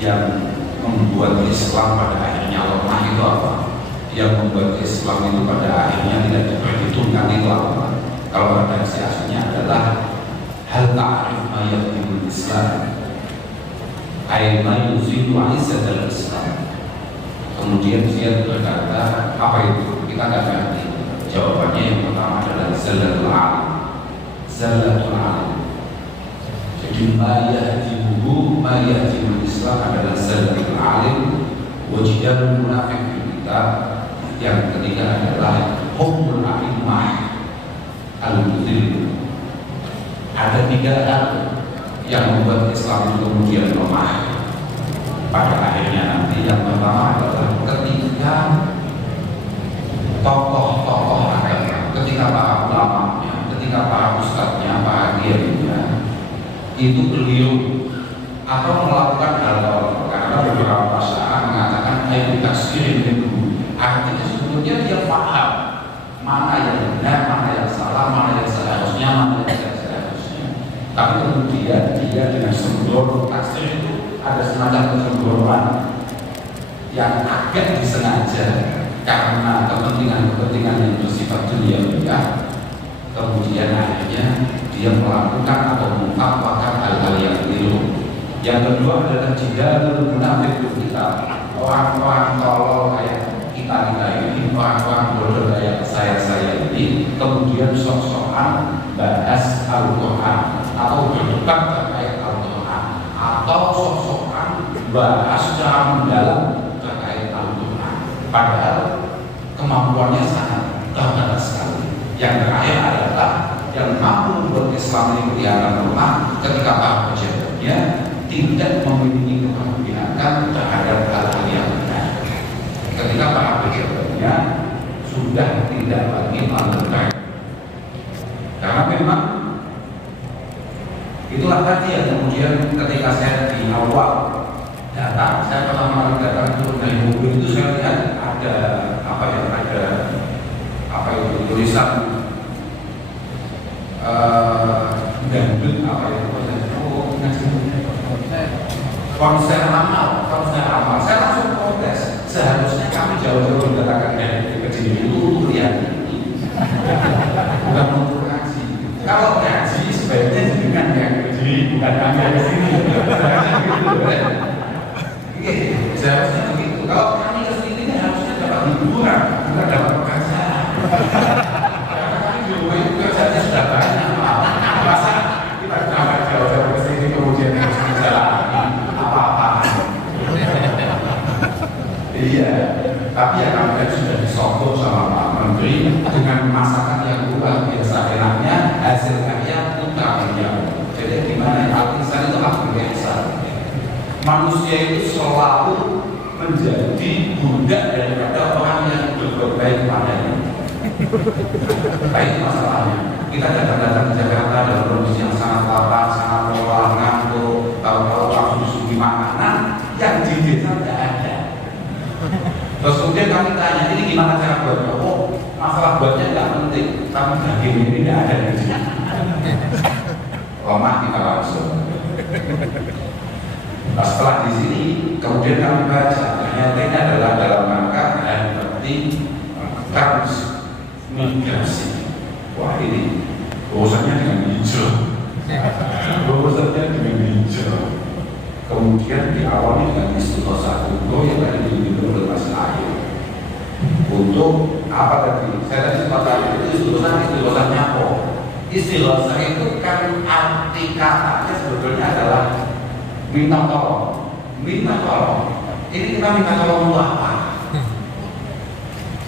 yang membuat Islam pada akhirnya lemah itu apa? Yang membuat Islam itu pada akhirnya tidak diperhitungkan itu apa? Kalau redaksi aslinya adalah hal ta'rif ma yaqimul Islam ay ma yuzilu aizatal Islam. Kemudian dia berkata, apa itu? Kita nggak ngerti. Jawabannya yang pertama adalah zallatul alim. Zallatul alim. Jadi ma yahdimuhu ma yahdimul Islam adalah zallatul alim. Wajidul munafik kita. Yang ketiga adalah hukmul a'imah al-mudhil. Ada tiga hal yang membuat Islam itu kemudian lemah pada akhirnya nanti. Yang pertama adalah ketika tokoh-tokoh agama, ketika para ulamanya, ketika para ustadznya, para kiainya itu beliau atau melakukan hal-hal, karena beberapa masyarakat mengatakan ayo taksirin itu artinya sebetulnya dia paham mana yang benar, mana yang salah, mana yang seharusnya, mana yang tidak seharusnya. Tapi kemudian dia dengan sembrono taksir itu ada semacam kesembronoan yang agak disengaja karena kepentingan-kepentingan yang bersifat duniawiya. Kemudian akhirnya dia melakukan atau mengfatwakan hal-hal yang keliru. Yang kedua adalah jidalul munafik kita, orang-orang tolol kayak kita ini, orang-orang bodoh kayak saya ini, kemudian sok-sokan bahas Al-Quran atau berdebat terkait Al-Quran atau sok-sokan bahas secara mendalam terkait Al-Quran, padahal kemampuannya sangat terbatas sekali. Yang terakhir adalah yang mampu membuat Islam ini kelihatan lemah ketika para pejabatnya tidak memiliki keberpihakan terhadap hal-hal yang benar. Ketika para pejabatnya sudah tidak lagi melakukan, karena memang itulah tadi yang kemudian ketika saya di awal datang, saya pertama kali datang turun dari mobil itu saya lihat ada itu tulisan gandut konser amal. Saya langsung protes. Seharusnya kami jauh-jauh mengatakan dari kecil itu lihat ini, bukan untuk ngaji. Kalau ngaji sebaiknya dengan yang kecil, bukan kami yang kesini. Seharusnya begitu. Kalau kami kesini harusnya dapat hiburan, bukan dapat pekerjaan. Karena kami dulu itu kerjanya sudah banyak. Masa kita jangan jauh-jauh kesini kemudian harus menjalani apa-apa. Iya, tapi ya kami kan sudah disokong sama Pak Menteri dengan masakan yang luar biasa enaknya, hasil karya putra beliau. Jadi gimana? Al-insan itu apa biasa? Manusia itu selalu menjadi budak daripada orang yang berbuat baik padanya. Nah itu masalahnya. Kita datang-datang ke Jakarta dalam kondisi yang sangat lapar, sangat lelah, ngantuk, tahu-tahu langsung disuguhi makanan yang di desa tidak ada. Terus kemudian kami tanya, ini gimana cara buatnya? Oh, masalah buatnya tidak penting, tapi daging ini tidak ada di sini. Lemah kita langsung. Nah, setelah di sini, kemudian kami baca, ternyata ini adalah dalam rangka dan penting transmigrasi. Wah ini urusannya dengan hijau. Urusannya dengan hijau. Kemudian diawali dengan istighosah kubro yang tadi dibimbing oleh Mas Ayu. Untuk apa tadi? Saya tadi sempat tanya itu istighosahnya apa? Istighosah itu kan arti katanya sebetulnya adalah minta tolong. Minta tolong. Ini kita minta tolong untuk apa?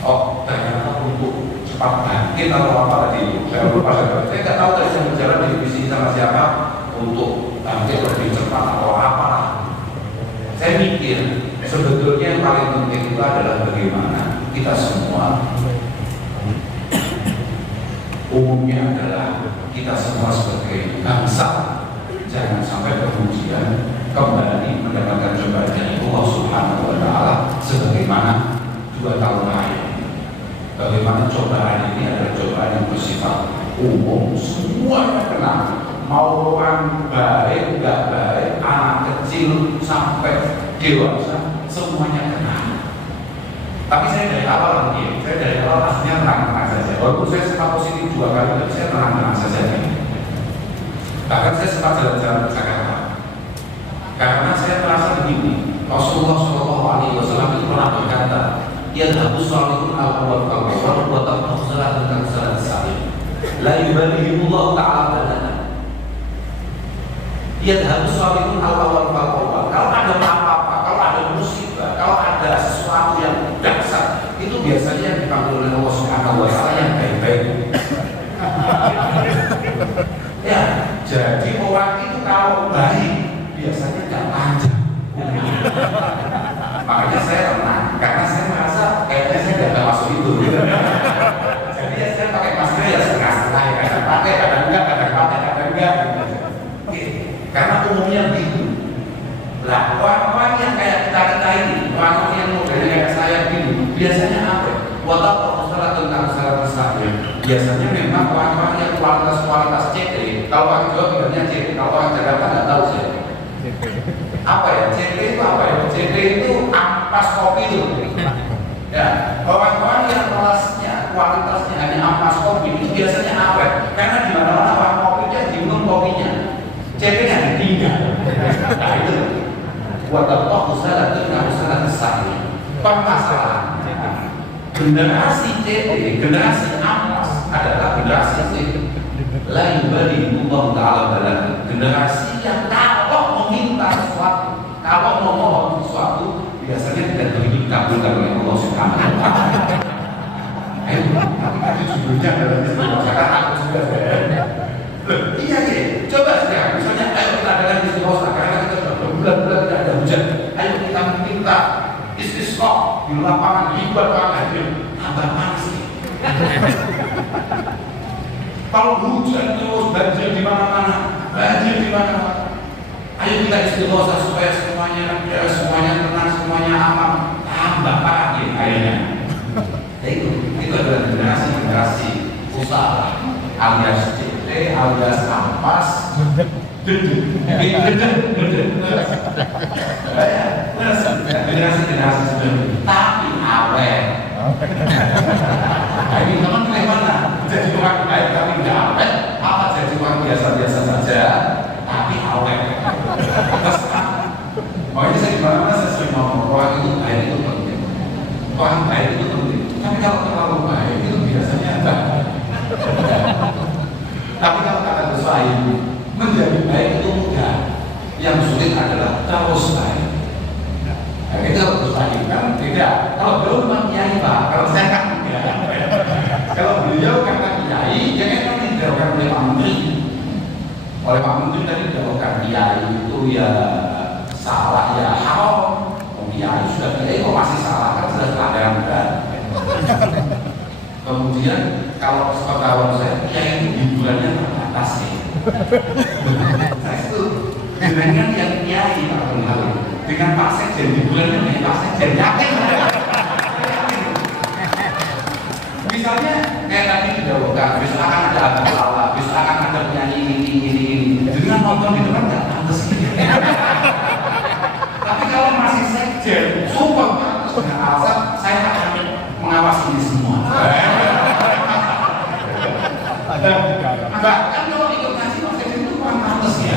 Oh, ternyata untuk cepat bangkit atau apa tadi? Saya lupa. Saya nggak tahu tadi saya berjalan di divisi sama siapa untuk bangkit lebih cepat atau apa. Saya mikir sebetulnya yang paling penting itu adalah bagaimana kita semua umumnya adalah kita semua sebagai bangsa jangan sampai kemudian kembali mendapatkan cobaan dari Allah Subhanahu wa Ta'ala sebagaimana 2 tahun lalu. Bagaimana cobaan ini adalah cobaan yang bersifat umum, semuanya kena, mau orang baik, nggak baik, anak kecil kecil sampai dewasa semuanya kena. Tapi saya dari awal aslinya tenang-tenang saja. Walaupun saya sempat positif 2 kali, tapi saya tenang-tenang saja. Bahkan saya sempat jalan-jalan ke Jakarta. Karena saya merasa begini, Rasulullah SAW itu pernah berkata, "Ya Abu Salihun al-awwal kal-awwal wa taqahu salat dan salat salim. La yubalihimullah ta'ala badana." Ya Abu Salihun al-awwal kal-awwal. Kalau ada apa-apa, kalau ada musibah, kalau ada sesuatu yang dahsyat, itu biasanya yang dipanggil oleh Allah Subhanahu wa taala yang baik-baik. Ya, jadi orang itu kalau baik biasanya tidak panjang. Makanya saya tenang, karena saya merasa kayaknya saya tidak masuk itu. Jadi ya saya pakai masker ya setengah-setengah, kadang pakai, kadang enggak, kadang enggak. Karena umumnya begitu. Lah orang-orang yang kayak kita ini, orang-orang yang modelnya kayak saya begini, biasanya apa? Watak salah tentang salah saya. Biasanya memang orang-orang yang kualitas CT. Kalau orang Jawa bilangnya CT, kalau orang Jakarta nggak tahu saya. Apa ya? CT itu apa ya? CT itu ampas kopi itu. Ya, orang-orang yang kelasnya kualitasnya hanya ampas kopi itu biasanya apa? Karena di mana-mana orang kopinya diminum kopinya, CT-nya ditinggal. Nah itu. Watak salah tentang salah saya. Permasalahan. Generasi CT, generasi ampas adalah generasi C. La yubalihimullah ta'ala balana. Generasi yang kalau meminta sesuatu, kalau memohon sesuatu, biasanya tidak begitu dikabulkan oleh Allah Subhanahu wa taala. Ayo, tapi kan judulnya adalah istighosah. Aku sudah iya ya, coba saja. Misalnya, ayo kita adakan istighosah karena kita sudah berbulan-bulan tidak ada hujan. Ayo kita minta istisqa di lapangan, dibuat lapangan, tambah panas nih. Kalau hujan terus banjir di mana-mana, ayo kita istighosah supaya semuanya tenang, semuanya aman, tambah parah ya kayaknya. Itu adalah generasi usaha alias CT alias ampas. Generasi tapi awet. Ini teman bagaimana? Jadi orang baik tapi tidak awet, apa jadi orang biasa-biasa saja tapi awet. Makanya saya dimana-mana saya sering ngomong orang itu baik itu penting. Orang baik itu penting. Tapi kalau terlalu baik itu biasanya enggak. Tapi kalau kata Gus Wahyu, menjadi baik itu mudah. Yang sulit adalah terus baik. Nah, itu kalau Gus Wahyu kan tidak. Kalau belum Pak Kiai Pak, kalau saya kan tidak. Kalau beliau karena Kiai, jangan nanti didorongkan oleh Pak Menteri. Oleh Pak Menteri tadi didorongkan Kiai itu ya salah ya haram. Kiai sudah Kiai kok masih salah kan sudah pelanggaran berat. Kemudian kalau sepengetahuan saya, Kiai itu hiburannya terbatas sih. Saya itu dengan yang Kiai Pak Tengah dengan Pak Sekjen hiburannya kayak Pak Sekjen yakin. Misalnya kayak tadi didahulukan, besok akan ada Abu Lala, besok akan ada penyanyi ini. Dengan nonton itu kan nggak pantas gitu. Tapi kalau masih Sekjen, sumpah pantas dengan alasan saya akan mengawasi ini semua. Bahkan kalau ikut ngaji Mas Sekjen itu kurang pantas ya.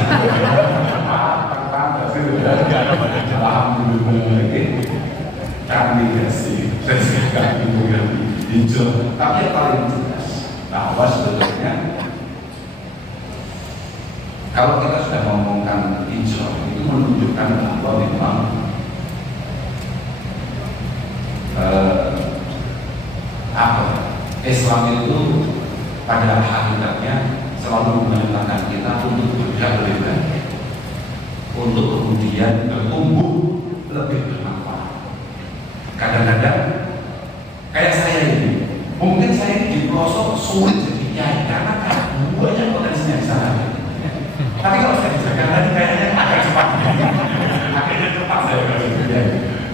Alhamdulillah, kandidasi saya sekarang itu yang hijau, tapi yang paling jelas bahwa sebetulnya kalau kita sudah ngomongkan hijau itu menunjukkan bahwa memang Islam itu pada hakikatnya selalu memerintahkan kita untuk bergerak lebih baik, untuk kemudian bertumbuh lebih bermanfaat. Kadang-kadang kayak saya ini, mungkin saya ini di pelosok sulit jadi kiai karena kan banyak potensinya di sana. Tapi kalau saya di Jakarta kayaknya agak cepat, akhirnya cepat saya jadi kiai.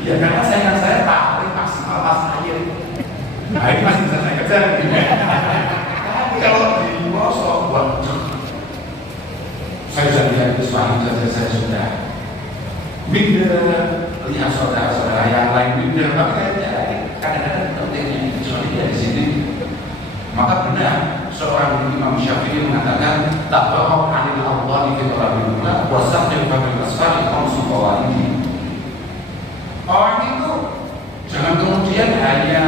Ya karena saya tarik maksimal pas akhir. Nah ini masih bisa saya kejar. Tapi kalau di pelosok, waduh, saya sudah lihat itu suami saja saya sudah minder, lihat saudara-saudara yang lain minder, tapi kadang-kadang pentingnya kecuali dia di sini. Maka benar seorang Imam Syafi'i mengatakan tak bahwa anil Allah di fitrah wasaf yang bagian asfali khamsu qawaid. Orang itu jangan kemudian hanya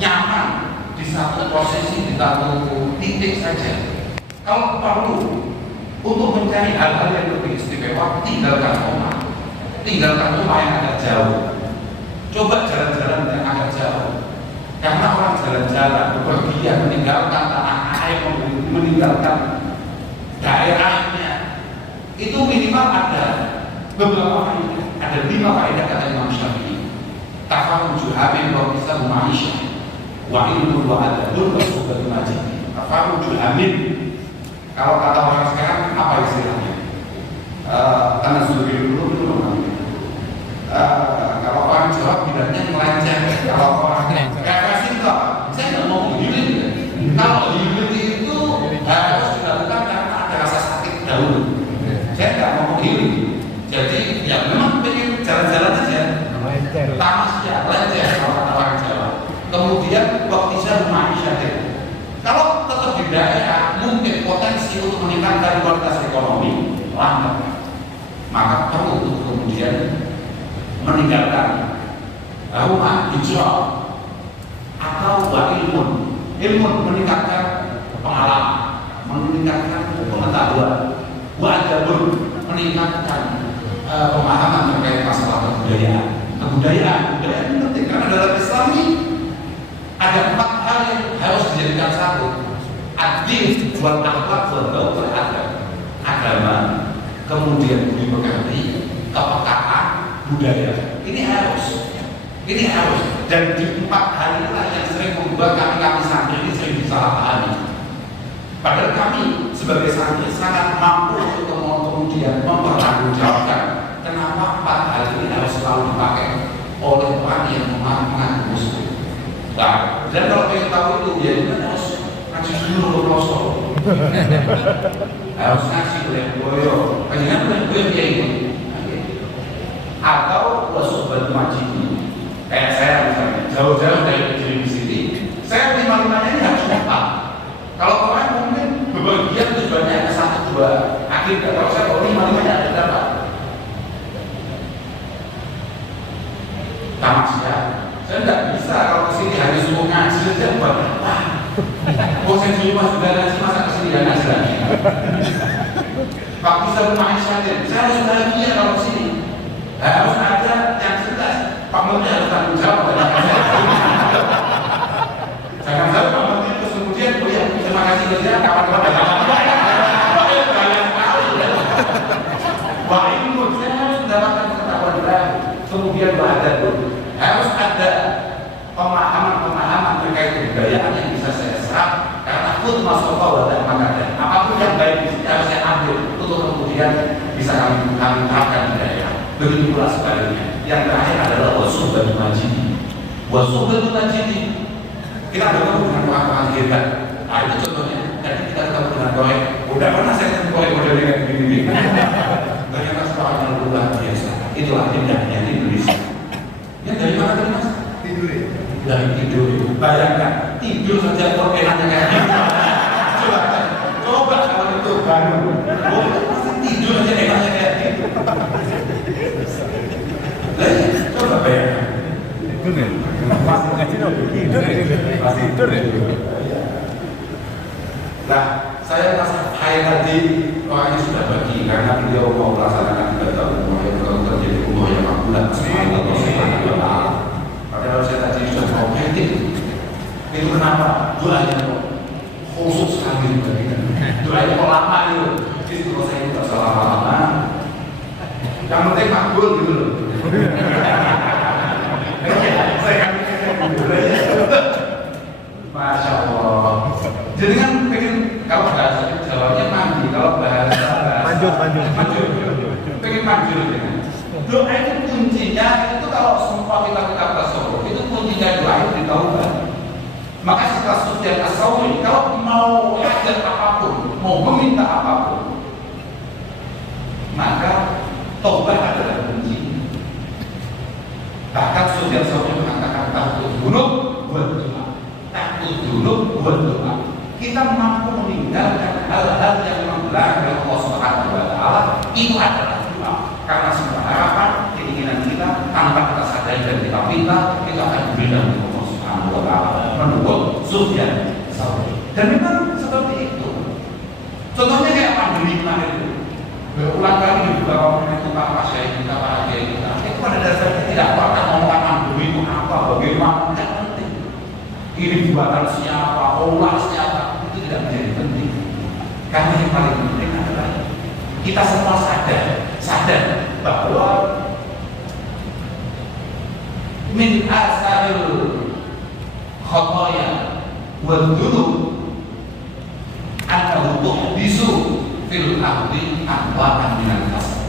nyaman di satu posisi, di satu titik saja. Kalau perlu untuk mencari hal-hal yang lebih istimewa, tinggalkan rumah yang agak jauh. Coba jalan-jalan yang agak jauh. Karena orang jalan-jalan, bepergian, meninggalkan tanah air, meninggalkan daerahnya, itu minimal ada beberapa faedah. Ada 5 faedah kata Imam Syafi'i. Tafarruju hamil wa kisah ma'isha wa ilmu wa adabun wa suhbatul majid. Tafarruju hamil, kalau kata orang sekarang apa istilahnya? Karena sudah dulu kalau orang Jawa bilangnya melenceng. Kalau orang refreshing kok, saya nggak mau healing. Kalau healing itu harus dilakukan karena ada rasa sakit dahulu. Saya nggak mau healing. Jadi ya memang pengen jalan-jalan aja. Tamas ya, lenceng kalau kata orang Jawa. Kemudian waktu saya masyarakat. Kalau tetap di daerah, mungkin potensi untuk meningkatkan kualitas ekonomi lambat. Maka perlu untuk kemudian meninggalkan rumah hijrah atau ilmu meningkatkan pengalaman, meningkatkan pengetahuan, adabun meningkatkan pemahaman terkait masalah kebudayaan ini penting karena dalam Islam ini ada 4 hal yang harus dijadikan satu: ad-din wal akhlaq wal adab, agama, kemudian budi pekerti, kepekaan, budaya. Ini harus dan di 4 hal inilah yang sering membuat kami santri ini sering disalahpahami. Padahal kami sebagai santri sangat mampu untuk kemudian mempertanggungjawabkan kenapa 4 hal ini harus selalu dipakai oleh orang yang mengaku muslim. Nah, dan kalau pengen tahu itu ya harus ngaji dulu ke pelosok. Harus ngaji oleh boyo, pengen oleh boyo kayak ini. Atau wasubat majid, kayak saya misalnya jauh-jauh dari di sini, saya 5-5-nya ini harus cepat. Kalau orang mungkin bepergian tujuannya ada 1-2 akhir, kalau saya bawa 5-5-nya ada berapa? Tamas ya, saya tidak bisa kalau kesini hari subuh ngaji saja buat apa? Saya di rumah juga ngaji, masa kesini gak ngaji lagi? Pak bisa bermain saja, saya harus bahagia kalau kesini. Harus ada yang jelas. Pak Menteri harus tanggung jawab. Jangan sampai Pak Menteri terus kemudian terima kasih kerja kawan-kawan. Wah ini saya harus mendapatkan pengetahuan baru. Kemudian harus ada pemahaman terkait kebudayaan yang bisa saya serap. Karena pun masuk wadah makanan. Apapun yang baik di sini harus saya ambil untuk kemudian bisa kami terapkan di daerah. Begitu pula sebaliknya. Yang terakhir adalah wasubatul majid. Wasubatul majid kita bertemu dengan orang-orang hebat. Nah itu contohnya. Jadi kita ketemu dengan Roy. Udah pernah saya ketemu Roy model dengan begini. Ternyata seorang yang luar biasa. Itulah indahnya Indonesia. Yang dari mana tadi mas? Tidur ya. Dari tidur. Bayangkan tidur saja kok enaknya kayak gitu. Coba kalau itu baru. Tidur saja enaknya kayak gitu. Coba bayangkan. Tidur ya? Masih ngaji dong? Tidur ya? Nah, saya merasa hai tadi orangnya sudah pergi karena beliau mau melaksanakan ibadah umroh yang terjadi umroh yang akurat. Padahal saya tadi sudah mau kritik. Itu kenapa? Doanya khusus sekali doanya kok lama itu. Jadi kalau saya tidak salah lama, yang penting makbul gitu loh. Masya Allah. Jadi kan pengen kalau bahasa Jawanya mandi, kalau bahasa manjur. Pengen manjur gitu. Doa itu kuncinya itu kalau semua kita tasawuf itu kuncinya doa itu ditaubat. Maka setelah Sufyan As-Tsauri kalau mau hajat apapun, mau meminta apapun, maka taubat adalah kunci. kita mampu meninggalkan hal-hal yang dilarang oleh Allah Subhanahu wa taala, itu adalah doa. Karena semua harapan, keinginan kita tanpa kita sadari dan kita minta, itu akan diberikan oleh Allah Subhanahu wa taala menurut surga. Dan memang seperti itu. Contohnya kayak pandemi kemarin itu. Berulang kali di beberapa orang itu para pasien kita, para kiai kita, itu pada dasarnya tidak pernah ngomongkan pandemi itu apa, bagaimana, tidak penting. Ini buatan siapa, olah siapa, itu tidak menjadi penting. Karena yang paling penting adalah kita semua sadar bahwa min asaril khotoya wal dzunub annahu tuhdisu fil ardi anwa'an minal fasad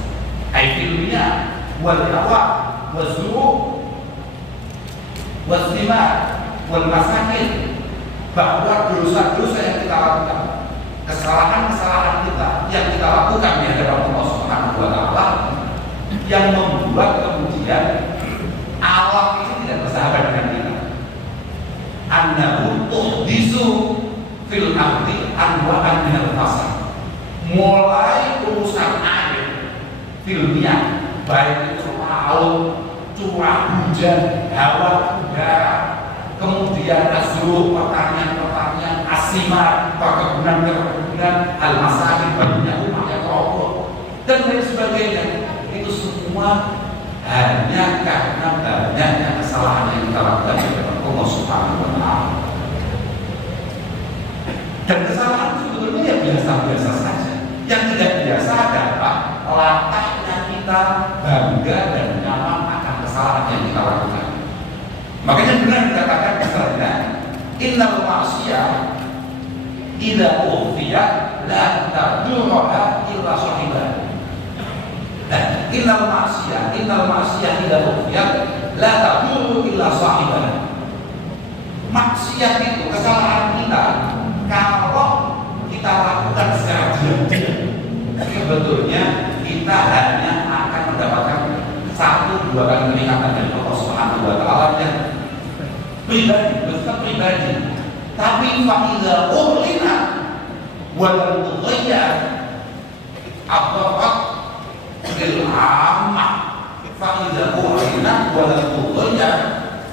ay fil miyah wal hawa wal zuru wal thimar wal masakin, bahwa dosa-dosa yang kita lakukan, kesalahan-kesalahan kita yang kita lakukan di hadapan Allah Subhanahu wa taala, yang membuat kemudian alam ini tidak bersahabat dengan kita. Annahu tuhdisu fil ardi anwa'an minal fasad, mulai urusan air filmnya, baik itu laut, curah hujan, hawa udara, kemudian azruh, pertanian, asimar, perkebunan, al-masakin, banyak rumah yang kokoh dan lain sebagainya. Itu semua hanya karena banyaknya kesalahan yang kita lakukan kepada Allah Subhanahu wa taala. Dan kesalahan sebetulnya ya biasa-biasa saja. Yang tidak biasa adalah latahnya kita bangga dan nyaman akan kesalahan yang kita lakukan. Makanya benar dikatakan misalnya, innal ma'siyah idza ukhfiyat la tadurruha illa sahibah. Nah, innal ma'siyah idza ukhfiyat la tadurru illa sahibah. Maksiat itu kesalahan kita kalau kita lakukan secara diam-diam, sebetulnya kita hanya akan mendapatkan 1-2 kali peringatan dari Allah Subhanahu wa taala yang pribadi, bersifat pribadi. Tapi fa'idza ulina wa lam tughayyar abwaab bil ammah, fa'idza ulina wa lam tughayyar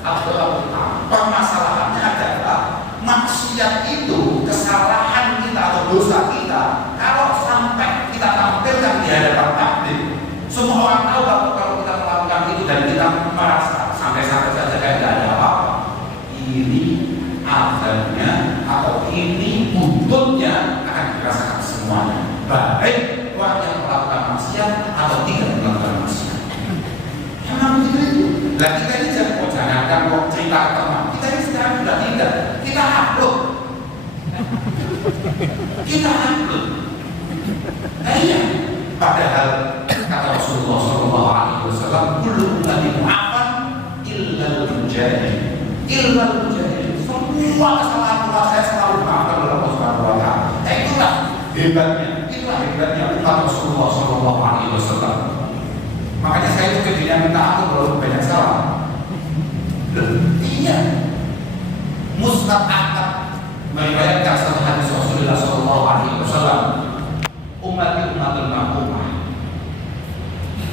abwaab. Permasalahannya adalah maksiat itu, kesalahan kita atau dosa kita, kalau sampai kita tampilkan di hadapan publik, semua orang tahu kalau kita melakukan itu dan kita merasa sampai-sampai saja kayak tidak ada apa-apa. Ini azabnya atau ini buntutnya akan dirasakan semuanya, baik orang yang melakukan maksiat atau tidak melakukan maksiat. Memang begitu itu. Nah, kita ini jangan kok cerita ke teman. Kita ini sekarang sudah tidak. Kita upload. Iya. Padahal kata Rasulullah SAW, kullu ummati mu'afan illa al-mujahid. Semua kesalahan saya selalu dimaafkan oleh Allah Subhanahu wa taala. Itulah hebatnya umat Rasulullah SAW. Makanya saya itu kejadian minta ampun kalau banyak salah. Iya. Musnad Ahmad meriwayatkan satu hadis Rasulullah SAW, umatul ma'umah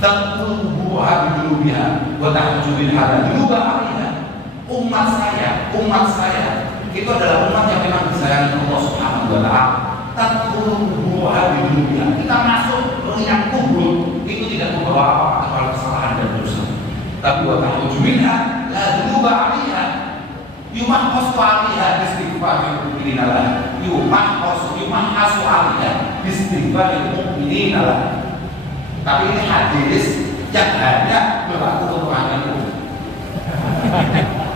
taqulu buha bidubiha wa tahju bil halal duba alaiha. Umat saya itu adalah umat yang memang disayangi Allah Subhanahu wa taala. Taqulu buha bidubiha, kita masuk liang kubur itu tidak membawa apa-apa kecuali kesalahan dan dosa. Tapi wa tahju minha la duba alaiha, yumahhasu alaiha istighfarul mu'minina lah, yumahhasu alaiha istighfarul mu'minina lah. Tapi ini hadis yang hanya berlaku untuk ahli hukum.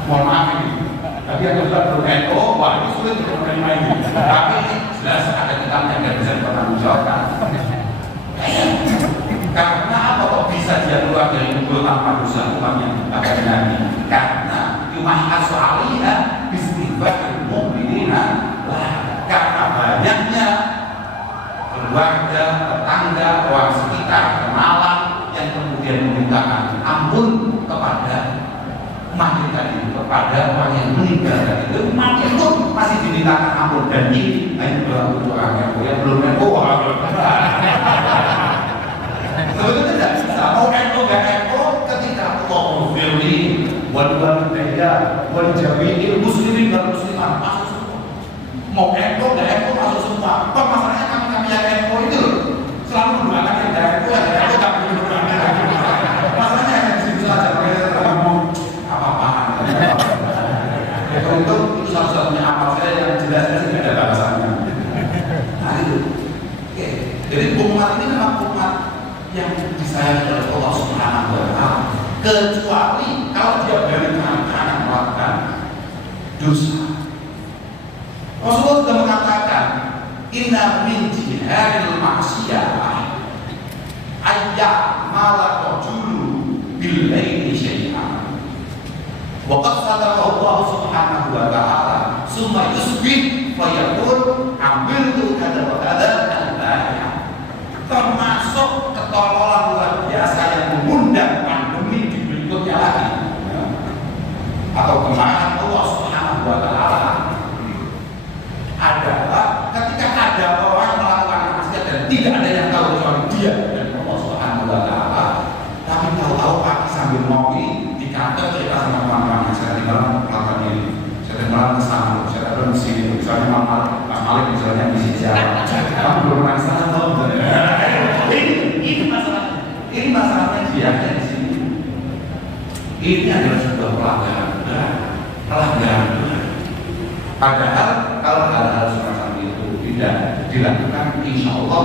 Mohon maaf ini. Tapi yang sudah ber-NO, wah ini sulit untuk menerima ini. Tapi ini jelas ada kitabnya yang bisa dipertanggungjawabkan. Karena apa kok bisa dia keluar dari kubur tanpa dosa umpamanya? Apa Nabi? Karena yumahhasu alaiha istighfarul mu'minina lah. Karena banyaknya keluarga, tetangga, orang sekitar, kenalan yang kemudian memintakan ampun kepada mayit tadi kepada orang yang meninggal tadi itu, mayit itu masih dimintakan ampun dan ini belum doakan yang belum sebetulnya tidak bisa mau nggak ketika Allah firli wal walidayya wal jami'il muslimin wal muslimat masuk semua. Mau nggak masuk semua. Masalahnya kami yang itu selalu mendoakan yang nggak nggak mendoakan. Masalahnya hanya di situ saja. Mereka ngomong apa-apaan. Untuk itu satu-satunya amal saya yang jelasnya tidak ada balasannya. Nah itu. Oke. Jadi umat ini memang umat yang disayangi oleh Allah Subhanahu wa Ta'ala, kecuali kalau dia berani akan melakukan dosa. Rasulullah sudah mengatakan, inna min jihadil maksiyah ayya malak rajulu bil laili syai'an wa qad sadaqahu Allah Subhanahu wa Ta'ala summa yusbih fa yaqul amiltu kadza wa kadza al-bayah. Termasuk ketololan luar biasa yang mengundang pandemi di berikutnya lagi, atau kemarahan Allah Subhanahu wa Ta'ala adalah ketika ada orang melakukan maksiat dan tidak ada yang tahu kecuali dia dan Allah Subhanahu wa Ta'ala, tapi tahu-tahu pagi sambil ngopi di kantor cerita sama teman-teman, saya di malam melakukan ini, saya di malam kesana, saya ada di sini, misalnya Mas Malik misalnya di sini siapa, belum pernah kesana ini masalahnya dia di sini. Ini adalah sebuah pelanggaran. Padahal kalau hal-hal semacam itu tidak dilakukan, insya Allah,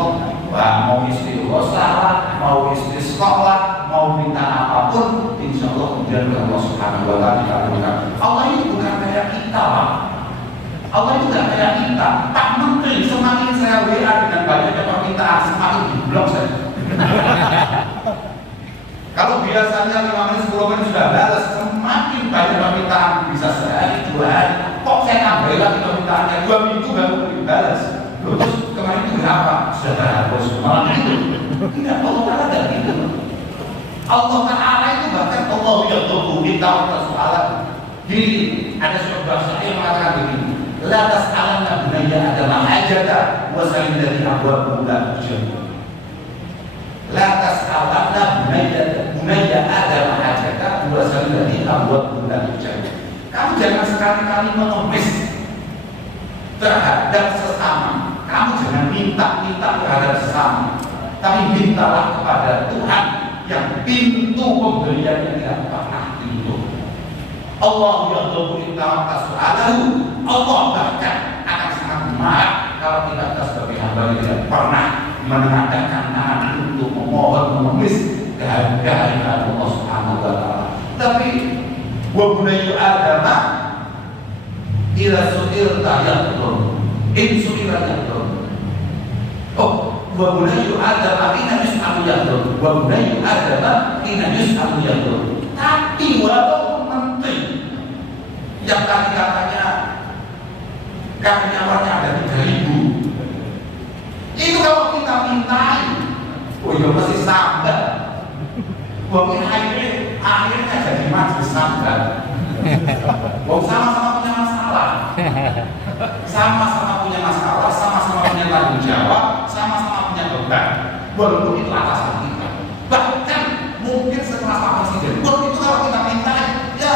mau istighosah, mau istisqah, mau minta apapun, insya Allah kemudian Allah Subhanahu wa Ta'ala dikabulkan. Allah ini bukan kayak kita, Pak. Allah itu tidak kayak kita. Pak Menteri, semakin saya WA dengan banyaknya permintaan, semakin diblok saja. Kalau biasanya 5 menit 10 menit sudah balas, semakin banyak permintaan, bisa sehari 2 hari. Kok saya tambah lagi permintaannya 2 minggu baru dibalas. Terus kemarin itu berapa? Sudah terhapus. Malah itu tidak, Allah Ta'ala tidak gitu. Allah Ta'ala itu bahkan Allah yang tunggu kita untuk soalan. Gini, ada sebuah bahasa yang mengatakan begini, la tas'alanna bunayya adalah hajata wa salim dari abwab bulan hujan. La tas'alanna bunayya adalah hajata wa salim dari abwab bulan hujan. Kamu jangan sekali-kali mengemis terhadap sesama. Kamu jangan minta-minta terhadap sesama, tapi mintalah kepada Tuhan yang pintu pemberiannya tidak pernah ditutup. Allah yang berperintah kasu'alahu, Allah bahkan akan sangat marah kalau kita sebagai hamba yang tidak pernah menadahkan tangan untuk memohon mengemis kehadiran Allah Subhanahu wa Ta'ala. Tapi wa bunayya adama ila su'ilta yaqdur in su'ila yaqdur. Oh, wa bunayya adama ina yus'alu yaqdur, wa bunayya adama ina yus'alu yaqdur. Tapi walaupun menteri yang tadi katanya karyawannya ada 3.000, itu kalau kita mintai, oh ya pasti sambat. Mungkin akhirnya jadi majelis sambat. Sama-sama punya masalah, sama-sama punya masalah, sama-sama punya tanggung jawab, sama-sama punya beban. Walaupun itu atasan kita, bahkan mungkin setelah Pak Presiden pun itu kalau kita mintai, ya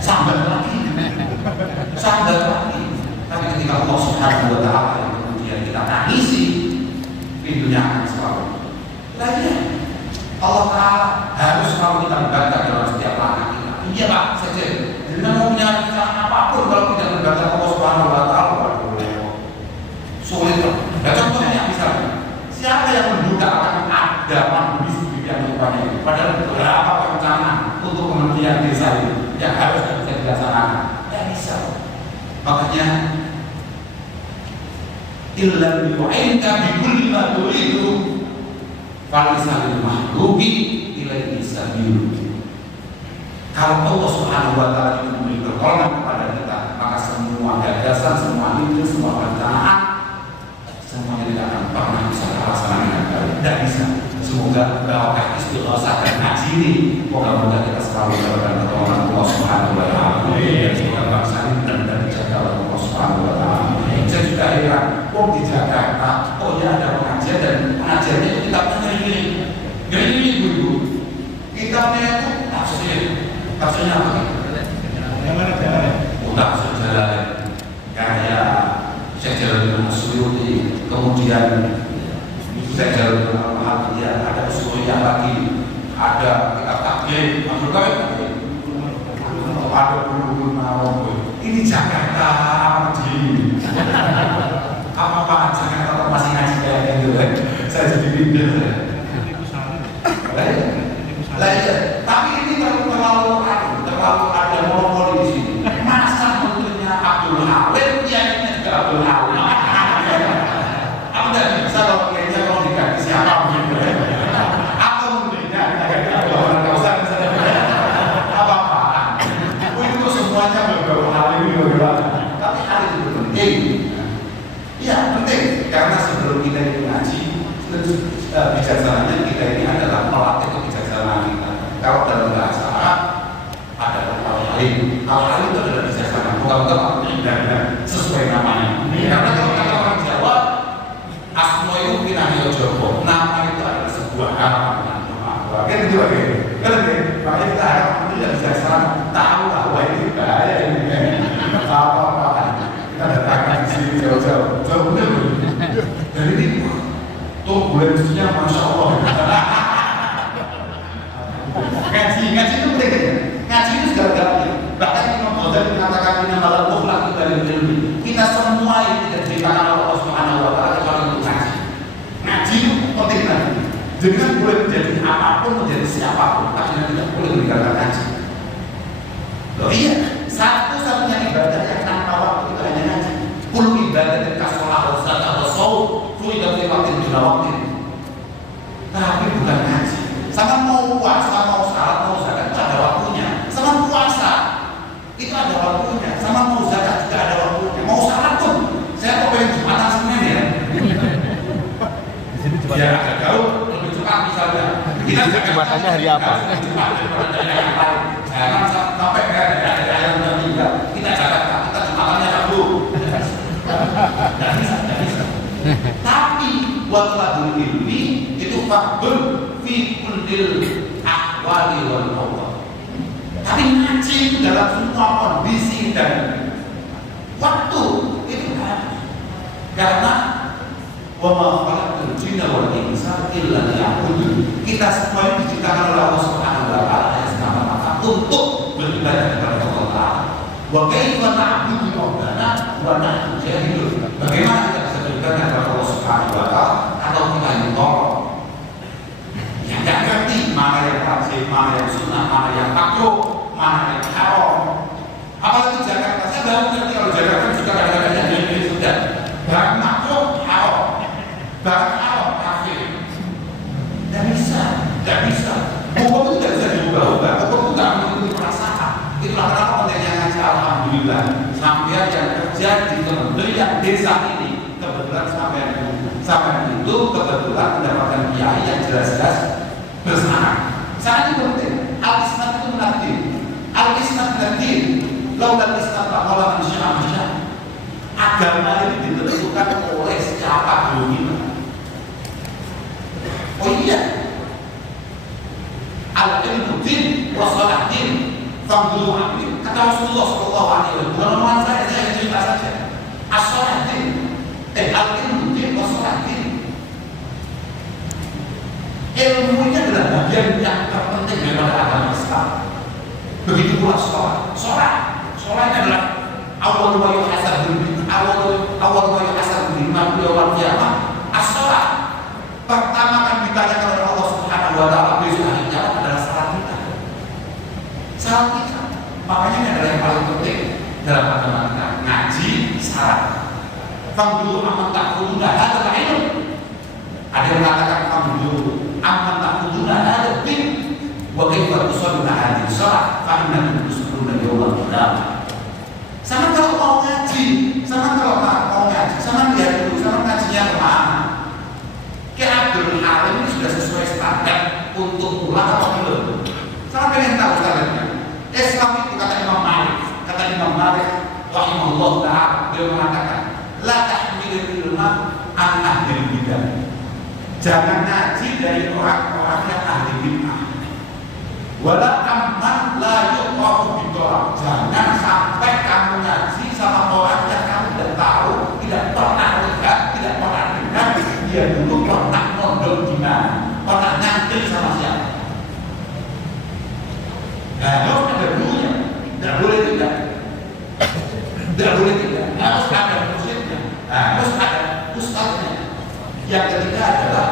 sambat lagi. Tapi ketika Allah Subhanahu wa Ta'ala kemudian kita tangisi, pintunya akan selalu. Lainnya Allah Ta'ala harus selalu kita libatkan dalam setiap langkah kita. Iya Pak, saja. Jadi mau punya rencana apapun kalau tidak melibatkan Allah Subhanahu wa Ta'ala, sulit. Ya contohnya misalnya, siapa yang menduga akan ada mandiri sedemikian rupanya itu? Padahal berapa perencanaan untuk kementerian desa ini yang harus bisa dilaksanakan? Makanya illam yu'inka bi kulli ma turidu falisalil mahlubi ilaihi sabil. Kalau Allah Subhanahu wa Ta'ala itu memberi pertolongan kepada kita, maka semua gagasan, semua ide, semua perencanaan semuanya tidak akan pernah bisa terlaksana dengan baik. Tidak bisa. Semoga barokah istighosah dan ngaji ini. Moga-moga kita selalu dalam pertolongan Allah Subhanahu wa taala. Semoga bangsa ini benar-benar dijaga oleh Allah Subhanahu wa taala. Saya juga heran, kok di Jakarta kok ya ada pengajian dan pengajiannya itu kitabnya ngeri ibu-ibu. Kitabnya itu tafsirnya apa? Yang mana jalan? Tafsir Jalalain karya Syekh Jalaluddin As-Suyuti, kemudian Syekh Jalaluddin Al-Mahaliyah, ada Usuliyah lagi, ada kitab taklim, ada Bulughul Maram. Ini Jakarta apa di? Apa Jakarta masih ngaji kayak gitu kan? Saya jadi pindah. Lah iya, tapi ini terlalu ada monopoli di sini. Masa menterinya Abdul Halim, yang juga Abdul Halim. Aku tidak bisa kalau kayaknya kalau diganti siapa begitu. Atau menterinya nggak usah apa-apaan. Itu semuanya berbau Halim gitu. Tapi hal itu penting. Iya penting karena sebelum kita ini ngaji, bijaksananya kita ini adalah melatih kebijaksanaan kita. Kalau dalam bahasa Arab ada al-halim. Al-halim itu adalah bijaksana. Bukan benar sesuai namanya. Karena kalau kata orang Jawa, asmo itu kita hanya jowo. Nama itu adalah sebuah harapan. Kan itu oke. Kan oke. Makanya kita harap tidak bijaksana. Tahu bahwa ini bahaya ini. Apa-apa. Kita datangkan di sini jauh-jauh. Jauh benar. Dan ini turbulensinya masya Allah. Ngaji itu penting. Ngaji itu segala-galanya. Bahkan Imam Ghazali mengatakan ini malah mutlak dari ilmu. Kita semua ini tidak diceritakan oleh Allah Subhanahu wa taala kecuali untuk ngaji. Ngaji itu penting nanti. Jangan boleh menjadi apapun, menjadi siapapun, tapi tidak boleh meninggalkan ngaji. Loh iya, satu-satunya ibadah yang tanpa waktu itu hanya ngaji. Kullu ibadatin kasolah, zakat, shaum, furidat fi waqtin duna waqtin. Tapi bukan ngaji. Sama mau puasa, mau salat, mau zakat itu ada waktunya. Sama puasa itu ada waktunya. Sama mau zakat juga ada waktunya. Mau salat pun, saya kok pengen Jumatan Senin ya. Ya agak jauh, lebih cepat misalnya. Kita Jumatannya hari apa? Jangan sampai ada yang meninggal. Kita zakat, kita Jumatannya Rabu. Tidak bisa. Tapi watlabul ilmi itu fakbun fi kullil ahwali wal awqat. Tapi ngaji itu dalam semua kondisi dan waktu itu harus. Karena wa ma khalaqtul jinna wal insa illa liya'budun. Kita semua ini diciptakan oleh Allah Subhanahu wa taala yang semata-mata untuk beribadah kepada Allah Taala. Wa kaifa na'budu rabbana wa nahnu jahilun. Bagaimana kita bisa beribadah kepada Allah Subhanahu wa taala atau kita yang tolong? Yang tidak ngerti mana yang wajib, mana yang sunnah, mana yang makruh, mana yang haram. Apalagi Jakarta, saya baru ngerti kalau Jakarta juga kadang-kadang yang ini sudah barang makruh haram, barang haram kafir. Tidak bisa. Hukum itu tidak bisa diubah-ubah. Hukum itu tidak mengikuti perasaan. Itulah kenapa pentingnya ngaji. Alhamdulillah sampai yang kerja di kementerian desa ini kebetulan sampai itu kebetulan mendapatkan kiai yang jelas-jelas bersama. Sangat penting. Al-Islam itu menadil. Al-Islam menadil. Laulal Islam tak malah manusia. Agama ini ditentukan oleh siapa dulu. Oh iya. Al-ilmu din wa shalah din. Fangdulu amin. Kata Rasulullah Shallallahu Alaihi Wasallam. Bukan omongan saya cerita saja. As-shalah din. Al-ilmu din wa shalah din. Ilmunya adalah bagian yang terpenting daripada agama Islam. Begitu pula sholat. Sholat adalah awal wa yuhasab bil ma'ruf wal qiyamah. As-sholat pertama kan ditanyakan oleh Allah Subhanahu wa taala besok hari kiamat adalah salat kita. Makanya ini adalah yang paling penting dalam agama kita. Ngaji salat. Fangdulu aman ta'khuduna hadzal ilm. Ada yang mengatakan fangdulu aman ta'khuduna hadzal din wa kaifa tusalluna hadhihi shalah fa innakum tusalluna yawmal qiyamah. Sama kalau mau ngaji, sama lihat dulu, sama ngajinya kemana? Kayak Abdul Halim ini sudah sesuai standar untuk pulang atau belum? Malik rahimahullah taala beliau mengatakan, la tahmilul ilma an ahli bidah. Jangan ngaji dari orang-orang yang ahli bid'ah. Wala amman la yuqafu bid'ah. Jangan sampai kamu ngaji sama orang yang kamu tidak tahu, tidak pernah lihat, tidak pernah dengar dia dulu pernah mondok di mana, pernah ngantri sama siapa. Nah, harus ada gurunya, tidak boleh tidak. Tidak boleh tidak, harus ada muridnya, harus ada ustadznya. Yang ketiga adalah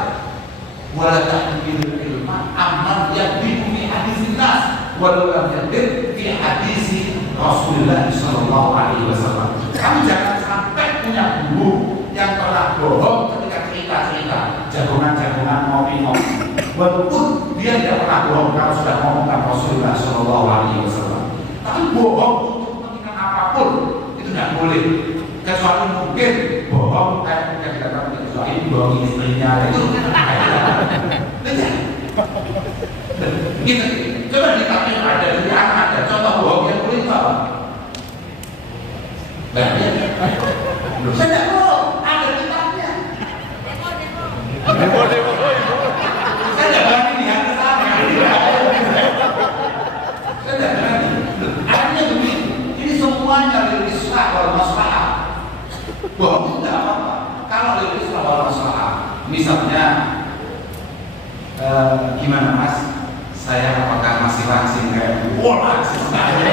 wala tahmilul ilma amman yabidu fi hadisin nas walau lam yabid fi hadisi Rasulullah sallallahu alaihi wasallam. Kamu jangan sampai punya guru yang pernah bohong ketika cerita-cerita jagongan-jagongan ngopi-ngopi. Walaupun dia tidak pernah bohong kalau sudah ngomongkan Rasulullah sallallahu alaihi wasallam. Tapi bohong untuk kepentingan apapun itu tidak boleh. Kecuali mungkin bohong kayak kita tidak tahu kecuali bohong istrinya itu gitu. Coba ditanya ada di anak ada contoh bohong yang boleh itu apa? Banyak. Saya tidak bohong, ada kitabnya. Demo. Saya tidak berani lihat ke sana. Saya tidak berani. Artinya begitu. Ini semuanya dari islah wal maslahah. Bohong tidak apa-apa. Kalau dari islah wal maslahah, misalnya gimana Mas? Saya apakah masih langsing kayak langsing sekali?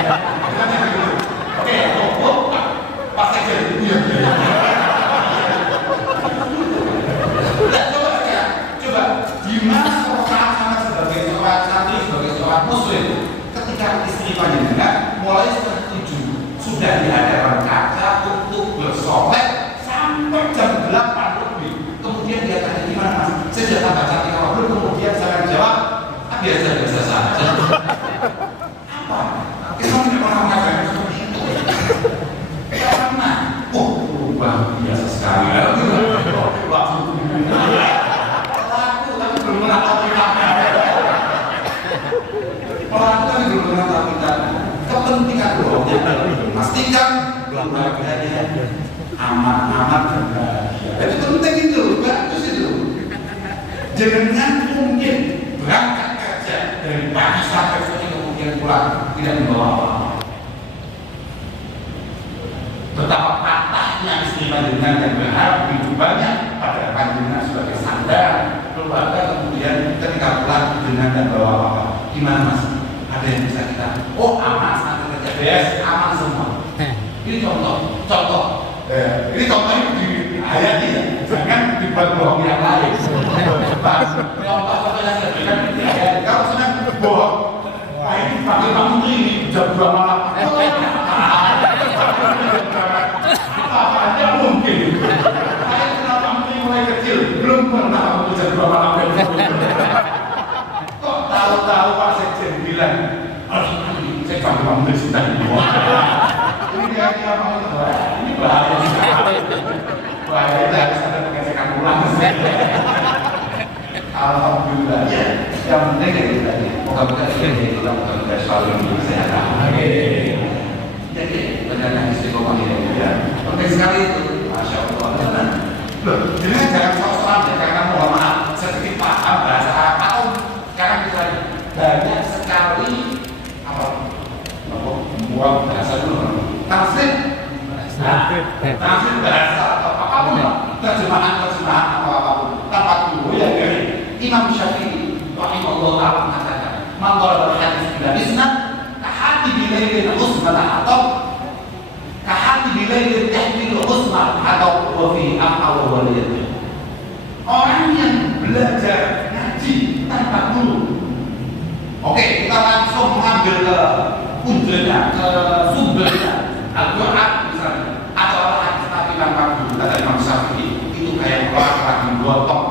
Oke, pas saya jadi punya. Coba gimana suasana sebagai seorang santri, sebagai seorang muslim, ketika istri panjenengan mulai setuju sudah dihadapkan kaca untuk bersolek sampai jam 8 lebih. Kemudian dia tanya gimana Mas? Saya sudah tambah cantik kalau belum. Kemudian saya jawab biasa-biasa saja. Apa? Kita tidak pernah mengatakan seperti itu. Karena, luar biasa sekali. Langsung pelaku tapi belum kenal Alkitabnya. Pelaku tapi belum kenal Alkitabnya. Kepentingan bohongnya memastikan keluarganya aman-aman dan bahagia. Itu penting itu, bagus itu. Jangan mungkin berangkat kerja dari pagi sampai sore kemudian pulang tidak membawa apa-apa. Betapa patahnya istri panjenengan yang berharap begitu banyak pada panjenengan sebagai sandaran keluarga, kemudian ketika pulang dengan dan bawa apa-apa. Gimana Mas? Ada yang bisa kita? Oh aman, sampai kerja beres, aman semua. Ini contoh. Ini contohnya di ayat ini, jangan dibuat bohong yang lain. Contoh-contoh yang saya berikan di ayat. Kalau sedang bohong, ini pakai menteri ini jam 2 malam. Apa-apanya mungkin. Saya kenal menteri mulai kecil, belum pernah aku jam 2 malam. Kok tahu-tahu Pak Sekjen bilang, saya jam 2 menteri sudah dibuang. Ini dia mau itu, ini bahaya sekali. Bahaya itu harus ada pengecekan ulang. Alhamdulillah ya. Yang penting itu tadi. Moga-moga ini kita selalu kesehatan. Jadi benar istiqomah ini ya. Penting sekali itu. Masya Allah. Loh, jadi jangan sok-sokan karena mohon maaf sedikit paham bahasa Arab atau sekarang kita banyak sekali apa membuat bahasa dulu. Tafsir bahasa atau apapun terjemahan atau apapun tanpa dulu ya dari Imam Syafi'i rahimahullah ta'ala mengatakan man daraba hadis bila isnad kahati bilailin usmata atau kahati bilailin tahmilu usmata atau wa fi am'aw waliyah. Orang yang belajar ngaji tanpa guru, oke kita langsung mengambil ke punjernya, ke sumbernya Al-Quran misalnya atau hadis Nabi tanpa guru. Kata Imam Syafi'i itu kayak orang lagi gotong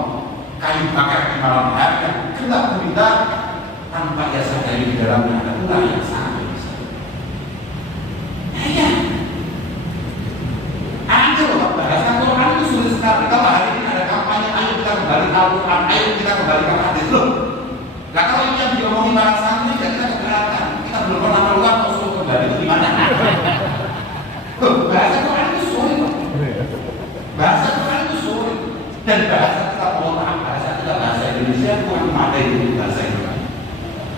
kayu bakar di malam hari yang gelap gulita tanpa ia sadari di dalamnya ada ular yang sangat besar. Ya, ada loh bahasa Quran itu sulit sekali. Kalau hari ini ada kampanye ayo kita kembali Al-Quran, ayo kita kembalikan hadis loh. Nah kalau ini yang diomongin para santri ya kita keberatan. Kita belum pernah melakukan usul kembali itu gimana? Bahasa Quran itu sulit, Pak. Bahasa Quran itu sulit. Dan bahasa kita bahasa Indonesia bukan memadai itu bahasa Indonesia.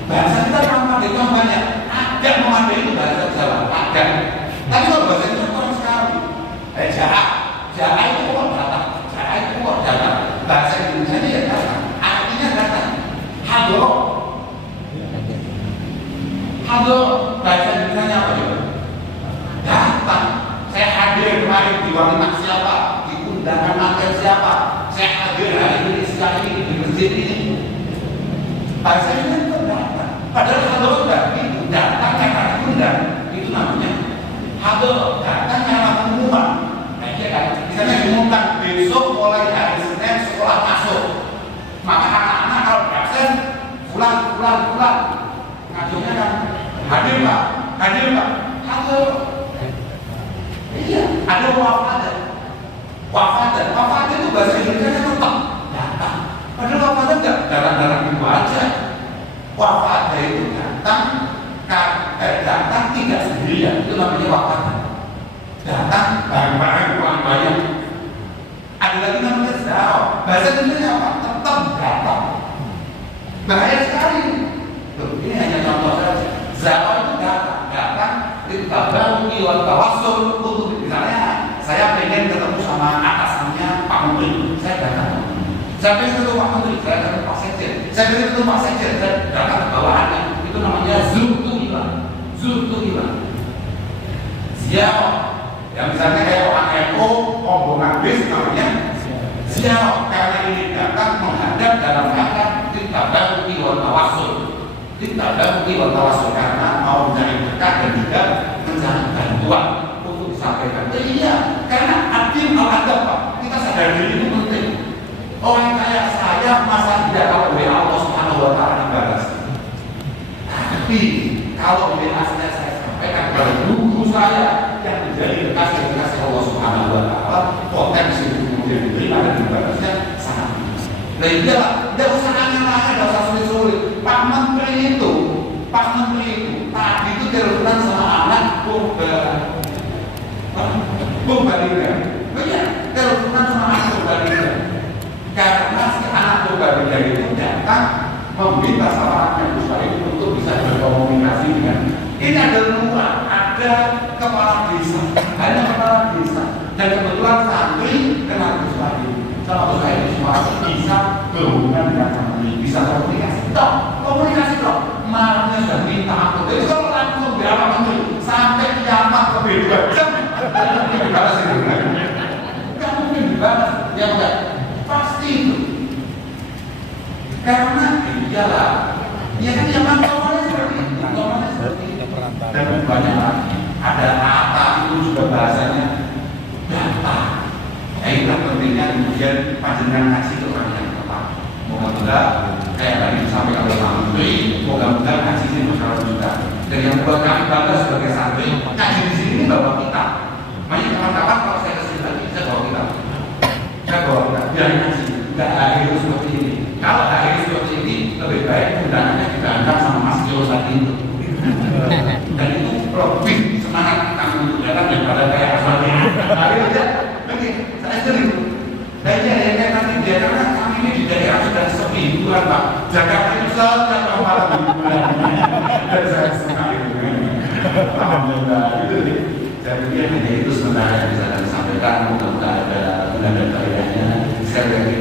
Bahasa kita memadai itu banyak. Ada memadai itu bahasa Jawa, ada. Tapi kalau bahasa Indonesia kurang sekali. Jaha itu kok datang. Jaha itu kok datang. Bahasa Indonesia ini ya datang. Artinya datang. Halo, bahasa Indonesia apa ya? Datang. Saya hadir kemarin di wanita siapa? Di undangan makan siapa? Saya hadir hari ini sekali ini di masjid ini. Bahasa Indonesia itu datang. Padahal halo itu datang karena diundang. Itu namanya halo, datang karena pengumuman. Nah, iya kan? Misalnya diumumkan besok mulai hari Senin sekolah masuk. Maka anak-anak kalau absen, pulang. Ngajunya kan hadir pak, halo. Iya, ada wafat itu bahasa Indonesia tetap datang. Padahal wafat enggak datang itu aja. Wafat itu datang tidak sendirian, itu namanya wafat. Datang bareng-bareng banyak. Ada lagi namanya zaro. Bahasa Indonesia apa? Tetap datang. Bahaya sekali. Loh, ini hanya contoh saja. Zaro itu datang ditabarui wal tawassul untuk misalnya saya pengen ketemu sama atasannya Pak Menteri, saya datang. Saya pengen ketemu Pak Menteri, saya datang ke Pak Sekjen. Saya pengen ketemu Pak Sekjen, saya datang ke bawahannya. Itu namanya zurtu ilah. Ziarah. Yang misalnya kayak orang NU, rombongan bis namanya ziarah. Karena ini datang menghadap dalam rangka ditabarui wal tawassul. Karena mau mencari berkah dan juga mencari bantuan untuk disampaikan. Iya, karena adil al-adab Pak. Kita sadar diri itu penting. Orang kayak saya masa tidak tahu oleh Allah Subhanahu Wa Taala dibalas. Tapi kalau WA saya sampaikan kepada guru saya yang menjadi kekasih Allah Subhanahu Wa Taala, potensi untuk kemudian diterima dan dibalasnya sangat tinggi. Nah iyalah, tidak usah nanya-nanya, tidak usah sulit-sulit. Pak Menteri itu tadi itu teleponan sama anak Purbalingga. Oh iya, teleponan sama anak Purbalingga. Karena si anak Purbalingga itu datang meminta sama anaknya Puspa itu untuk bisa berkomunikasi dengan ini ada lurah, ada kepala desa, hanya kepala desa. Dan kebetulan santri kenal Puspa itu. Sama Puspa itu semua bisa berhubungan dengan santri, bisa komunikasi dong. Malahnya sudah minta ampun. Itu kalau langsung berapa menteri sampai kiamat lebih 2 jam, dibalas itu. Nggak mungkin dibalas, ya enggak? Pasti itu. Karena iyalah, ya kan zaman awalnya seperti itu, dan banyak lagi. Ada apa itu juga bahasanya data. Ya itulah pentingnya kemudian panjenengan ngaji ke orang yang tepat. Moga-moga kayak tadi disampaikan oleh Pak Menteri, moga-moga ngaji ini masalah kita. Dan yang buat kami bangga sebagai santri, ngaji di sini bawa kita. Makanya kapan-kapan kalau saya kesini lagi, saya bawa kita. Biar ngaji. Nggak akhir seperti ini. Kalau akhir seperti ini, lebih baik undangannya kita antar sama Mas Jolo saat itu. Dan itu lebih semangat kami untuk datang daripada kayak asal ini. Akhirnya aja, saya sering. Dan ya nanti dia karena kami ini di daerah sudah sepi hiburan Pak. Jakarta itu saja kalau malam hiburan. Dan saya senang itu. Alhamdulillah itu nih. Saya pikir hanya itu sementara yang bisa kami sampaikan. Moga-moga ada guna dan karyanya. Sekali lagi